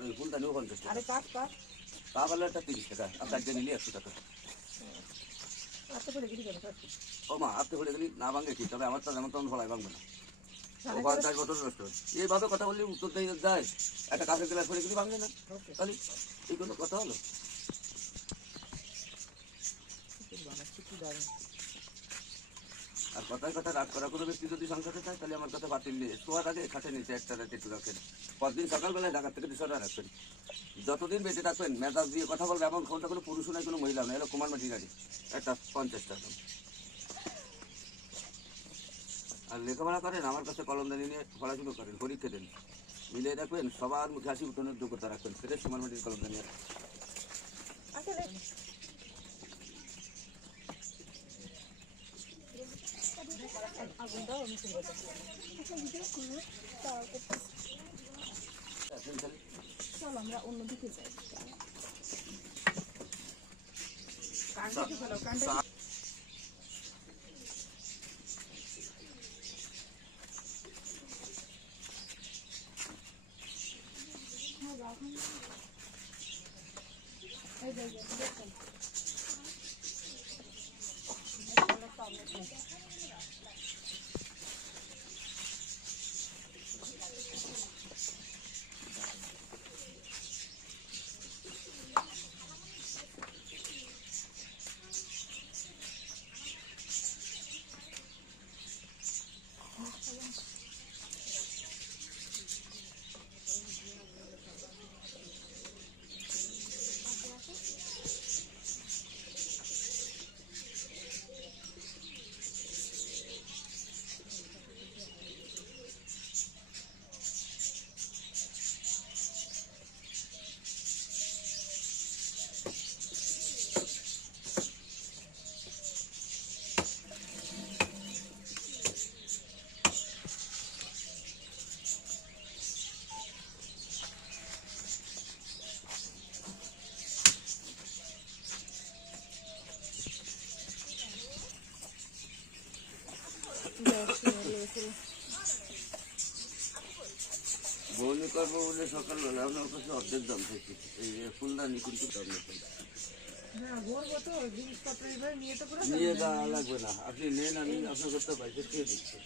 ওই ফুলদানিও 50 টাকা। আরে কাপ কাপ কাপ হলো একটা 30 টাকা, আর চারটে নিলে 100 টাকা। আচ্ছা করে দিবি কেন কাপ? ও মা, আপনি বলে গেলি না ভাঙে কি, তবে আমার তো যেমন তেমন ফলাই ভাঙবে না। ও 50 বছর নষ্ট হয়। এইভাবে কথা বললে উত্তর দিয়ে যায়, একটা কাঁচের গ্লাস করে গেলি ভাঙবে না। তাহলে এই কোনো কথা হলো? আর কথায় কথা রাগ করা কোনো ব্যক্তি যদি সংসারে থাকে, তাহলে আমার কথা বাতিল নিয়ে শোয়ার আগে খাটে নিচে একটা রাতে একটু রাখেন। পরদিন সকালবেলায় ঢাকা থেকে দিশা রাখবেন। যতদিন বেঁচে থাকবেন মেজাজ দিয়ে কথা বলবে, এমন ফোনটা কোনো পুরুষ নয়, কোনো মহিলা নয়, এলো কুমার মাটি গাড়ি একটা 50 টাকা। আর লেখাপড়া করেন, আমার কাছে কলমদানি নিয়ে পড়াশুনো করেন, পরীক্ষা দেন, মিলিয়ে রাখবেন, সবার মুখে হাসি উঠানোর যোগ্যতা রাখবেন, সেটা কুমার মাটির কলমদানি আছে। চল আমরা অন্যদিকে যাই। বউনি করবো বলে সকালবেলা আপনার কাছে অর্ধেক দাম থেকে এই ফুলদানি কিন্তু দাম নেই। নিয়ে যাওয়া লাগবে না, আপনি নেন, আমি আপনার কাছে বাইকে খেয়ে দিচ্ছি।